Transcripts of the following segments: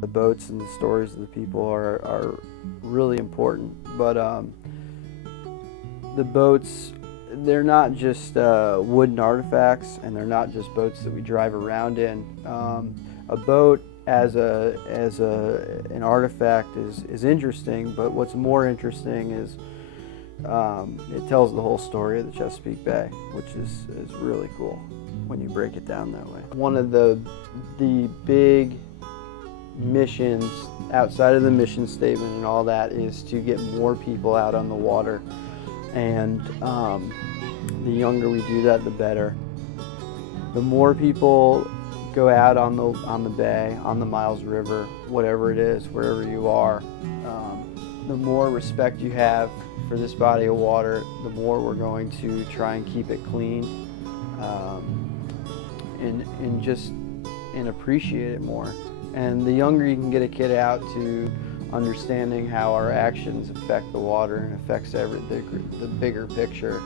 The boats and the stories of the people are really important, but the boats, they're not just wooden artifacts, and they're not just boats that we drive around in. A boat as an artifact is interesting, but what's more interesting is it tells the whole story of the Chesapeake Bay, which is really cool when you break it down that way. One of the big missions outside of the mission statement and all that is to get more people out on the water, and the younger we do that, the better. The more people go out on the bay, on the Miles River, whatever it is, wherever you are, the more respect you have for this body of water, the more we're going to try and keep it clean, and appreciate it more. And the younger you can get a kid out to understanding how our actions affect the water and affects the bigger picture,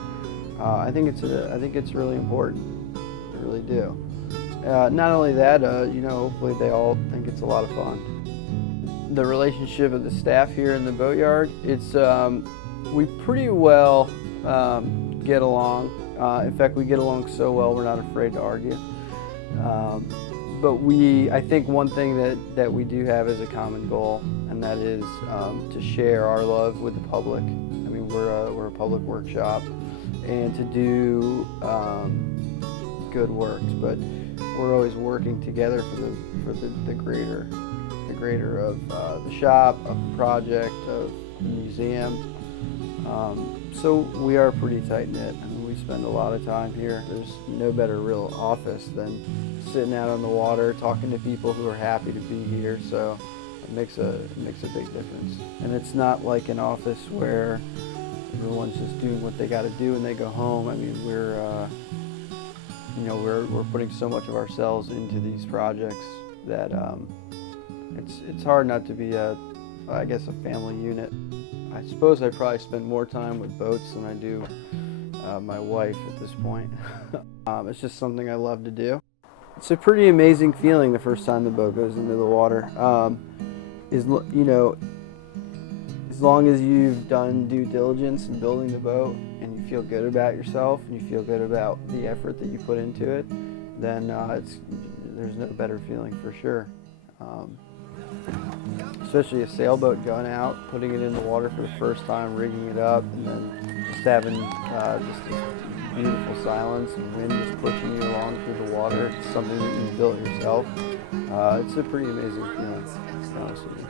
I think it's really important. I really do. Not only that, hopefully they all think it's a lot of fun. The relationship of the staff here in the Boatyard, we pretty well get along. In fact, we get along so well we're not afraid to argue. But I think one thing that we do have is a common goal, and that is to share our love with the public. I mean, we're a public workshop, and to do good works, but we're always working together for the greater of the shop, of the project, of the museum. So we are pretty tight-knit, and we spend a lot of time here. There's no better real office than sitting out on the water, talking to people who are happy to be here, so it makes a big difference. And it's not like an office where everyone's just doing what they got to do and they go home. I mean, we're putting so much of ourselves into these projects that it's hard not to be I guess a family unit. I suppose I probably spend more time with boats than I do my wife at this point. It's just something I love to do. It's a pretty amazing feeling the first time the boat goes into the water. As long as you've done due diligence in building the boat, and you feel good about yourself, and you feel good about the effort that you put into it, then there's no better feeling for sure. Especially a sailboat going out, putting it in the water for the first time, rigging it up, and then just having just this beautiful silence, and wind just pushing you along through the water. It's something that you built yourself. It's a pretty amazing feeling, to be honest with you.